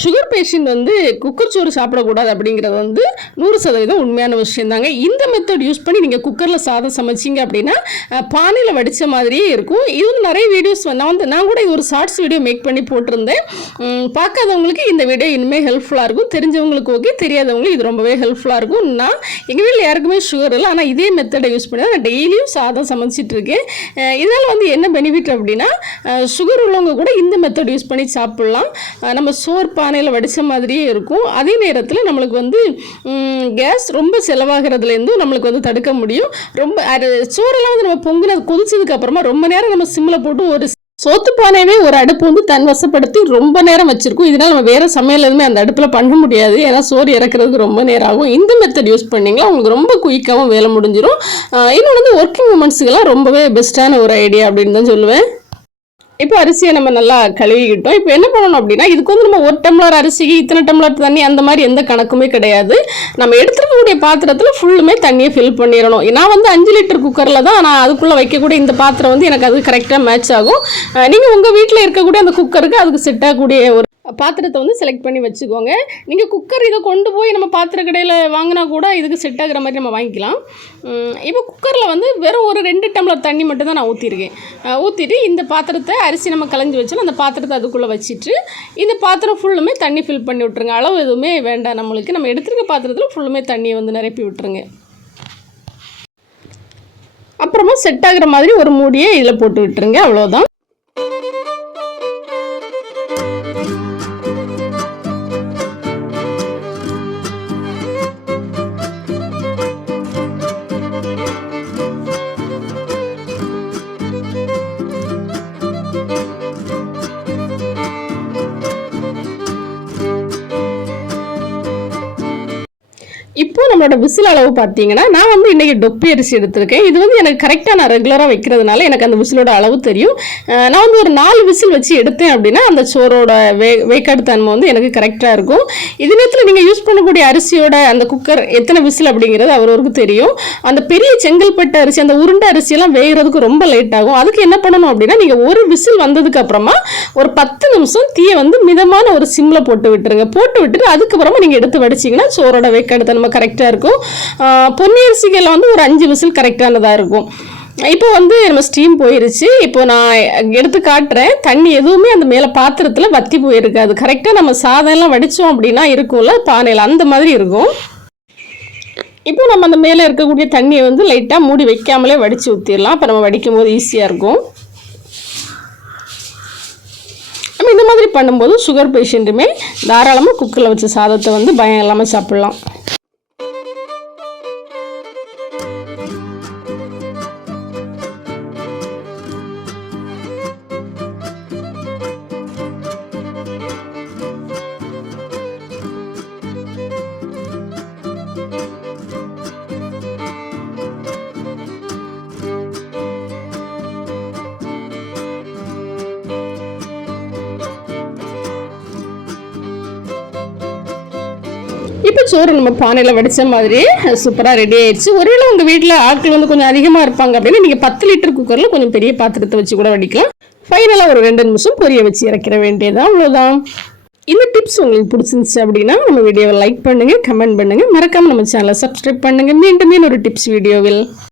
Sugar patient வந்து cooker சோறு சாப்பிடக்கூடாது அப்படிங்கிறது வந்து நூறு சதவீதம் உண்மையான விஷயம் தாங்க இந்த மெத்தட் யூஸ் பண்ணி நீங்கள் குக்கரில் சாதம் சமைச்சிங்க அப்படின்னா பானையில் வடித்த மாதிரியே இருக்கும். இது வந்து நிறைய வீடியோஸ் நான் வந்து நான் கூட இது ஒரு ஷார்ட்ஸ் வீடியோ மேக் பண்ணி போட்டிருந்தேன். பார்க்காதவங்களுக்கு இந்த வீடியோ இனிமேல் ஹெல்ப்ஃபுல்லாக இருக்கும். தெரிஞ்சவங்களுக்கு ஓகே தெரியாதவங்களுக்கு இது ரொம்பவே ஹெல்ப்ஃபுல்லாக இருக்கும். நான் எங்கள் வீட்டில் யாருக்குமே சுகர் இல்லை. ஆனால் இதே மெத்தடை யூஸ் பண்ணி தான் நான் டெய்லியும் சாதம் சமைச்சிட்டு இருக்கேன். இதனால் வந்து என்ன பெனிஃபிட் அப்படின்னா சுகர் உள்ளவங்க கூட இந்த மெத்தட் யூஸ் பண்ணி சாப்பிட்லாம். நம்ம சோர் பானையில் வடித்த மாதிரியே இருக்கும். அதே நேரத்தில் நம்மளுக்கு வந்து கேஸ் ரொம்ப செலவாகிறதுலேருந்தும் நம்மளுக்கு வந்து தடுக்க முடியும். ரொம்ப அது சோறெல்லாம் வந்து நம்ம பொங்குனது கொதிச்சதுக்கு அப்புறமா ரொம்ப நேரம் நம்ம சிம்மில் போட்டு ஒரு சோத்து பானையவே ஒரு அடுப்பு வந்து தன் வசப்படுத்தி ரொம்ப நேரம் வச்சிருக்கும். இதனால் நம்ம வேறு சமையல் எதுவுமே அந்த அடுப்பில் பண்ண முடியாது. ஏன்னா சோறு இறக்குறதுக்கு ரொம்ப நேரம் ஆகும். இந்த மெத்தட் யூஸ் பண்ணிங்களா உங்களுக்கு ரொம்ப குயிக்காகவும் வேலை முடிஞ்சிடும் இன்னொன்று வந்து ஒர்க்கிங் உமன்ஸுக்கெல்லாம் ரொம்பவே பெஸ்ட்டான ஒரு ஐடியா அப்படின்னு தான் சொல்லுவேன். இப்போ அரிசியை நம்ம நல்லா கழுவிக்கிட்டோம். இப்போ என்ன பண்ணணும் அப்படின்னா இதுக்கு வந்து நம்ம ஒரு டம்ளர் அரிசிக்கு இத்தனை டம்ளர் தண்ணி அந்த மாதிரி எந்த கணக்குமே கிடையாது. நம்ம எடுத்துருக்கக்கூடிய பாத்திரத்தில் ஃபுல்லுமே தண்ணியை ஃபில் பண்ணிடணும். நான் வந்து அஞ்சு லிட்டர் குக்கரில் தான் நான் அதுக்குள்ளே வைக்கக்கூடிய இந்த பாத்திரம் வந்து எனக்கு அது கரெக்டாக மேட்ச் ஆகும். நீங்கள் உங்கள் வீட்டில் இருக்கக்கூடிய அந்த குக்கருக்கு அதுக்கு செட் ஆகக்கூடிய ஒரு பாத்திரத்தை வந்து செலக்ட் பண்ணி வச்சுக்கோங்க. நீங்கள் குக்கர் இதை கொண்டு போய் நம்ம பாத்திர கடையில் வாங்கினா கூட இதுக்கு செட் ஆகிற மாதிரி நம்ம வாங்கிக்கலாம். இப்போ குக்கரில் வந்து வெறும் ஒரு ரெண்டு டம்ளர் தண்ணி மட்டும் தான் நான் ஊற்றிருக்கேன் ஊற்றிட்டு இந்த பாத்திரத்தை அரிசி நம்ம கலைஞ்சி வச்சாலும் அந்த பாத்திரத்தை அதுக்குள்ளே வச்சுட்டு இந்த பாத்திரம் ஃபுல்லுமே தண்ணி ஃபில் பண்ணி விட்ருங்க அளவு எதுவுமே வேண்டாம் நம்மளுக்கு. நம்ம எடுத்துருக்க பாத்திரத்தில் ஃபுல்லுமே தண்ணியை வந்து நிரப்பி விட்டுருங்க. அப்புறமா செட் ஆகிற மாதிரி ஒரு மூடியை இதில் போட்டு விட்டுருங்க. அவ்வளோதான் இப்போ நம்மளோட விசில் அளவு பார்த்தீங்கன்னா நான் வந்து இன்றைக்கி டொப்பி அரிசி எடுத்திருக்கேன். இது வந்து எனக்கு கரெக்டாக நான் ரெகுலராக வைக்கிறதுனால எனக்கு அந்த விசிலோட அளவு தெரியும். நான் வந்து ஒரு நாலு விசில் வச்சு எடுத்தேன் அப்படின்னா அந்த சோறோட வே வேக்காடு தன்மை வந்து எனக்கு கரெக்டாக இருக்கும். இது நேரத்தில் நீங்கள் யூஸ் பண்ணக்கூடிய அரிசியோட அந்த குக்கர் எத்தனை விசில் அப்படிங்கிறது அவரவருக்கு தெரியும். அந்த பெரிய செங்கல்பட்டு அரிசி அந்த உருண்டை அரிசியெல்லாம் வேகிறதுக்கு ரொம்ப லேட் ஆகும். அதுக்கு என்ன பண்ணணும் அப்படின்னா நீங்கள் ஒரு விசில் வந்ததுக்கு அப்புறமா ஒரு பத்து நிமிஷம் தீயை வந்து மிதமான ஒரு சிம்மில் போட்டு விட்டுருங்க. போட்டு விட்டுட்டு அதுக்கப்புறமா நீங்கள் எடுத்து வடிச்சிங்கன்னா சோறோட வேக்காடு தன்மை கரெக்டாக இருக்கும். ஆஹ் பொன்னி அரிசிகளில் வந்து ஒரு அஞ்சு விசில் கரெக்டானதாக இருக்கும். இப்போ வந்து நம்ம ஸ்டீம் போயிருச்சு. இப்போ நான் எடுத்து காட்டுறேன். தண்ணி எதுவுமே அந்த மேலே பாத்திரத்தில் வத்தி போயிருக்காது. கரெக்டாக நம்ம சாதம் எல்லாம் வடித்தோம் அப்படின்னா இருக்கும்ல பானையில் அந்த மாதிரி இருக்கும். இப்போ நம்ம அந்த மேலே இருக்கக்கூடிய தண்ணியை வந்து லைட்டாக மூடி வைக்காமலே வடித்து ஊற்றிடலாம் அப்போ நம்ம வடிக்கும் போது ஈஸியாக இருக்கும். நம்ம இந்த மாதிரி பண்ணும்போது சுகர் பேஷண்ட்டுமே தாராளமாக குக்கரில் வச்ச சாதத்தை வந்து பயம் இல்லாமல் சாப்பிட்லாம். இப்போ சோறு நம்ம பானையில் வடித்த மாதிரி சூப்பராக ரெடி ஆயிடுச்சு. ஒருவேளை உங்கள் வீட்டில் ஆட்கள் வந்து கொஞ்சம் அதிகமாக இருப்பாங்க அப்படின்னா நீங்கள் பத்து லிட்டர் குக்கரில் கொஞ்சம் பெரிய பாத்திரத்தை வச்சு கூட வடிக்கலாம். ஃபைனலாக ஒரு ரெண்டு நிமிஷம் பொரிய வச்சு இறக்கிற வேண்டியதுதான் அவ்வளோதான் இந்த டிப்ஸ் உங்களுக்கு பிடிச்சிருந்துச்சு அப்படின்னா நம்ம வீடியோவை லைக் பண்ணுங்கள் கமெண்ட் பண்ணுங்கள் மறக்காமல் நம்ம சேனலை சப்ஸ்கிரைப் பண்ணுங்கள் மீண்டும் மீண்டும் ஒரு டிப்ஸ் வீடியோவில்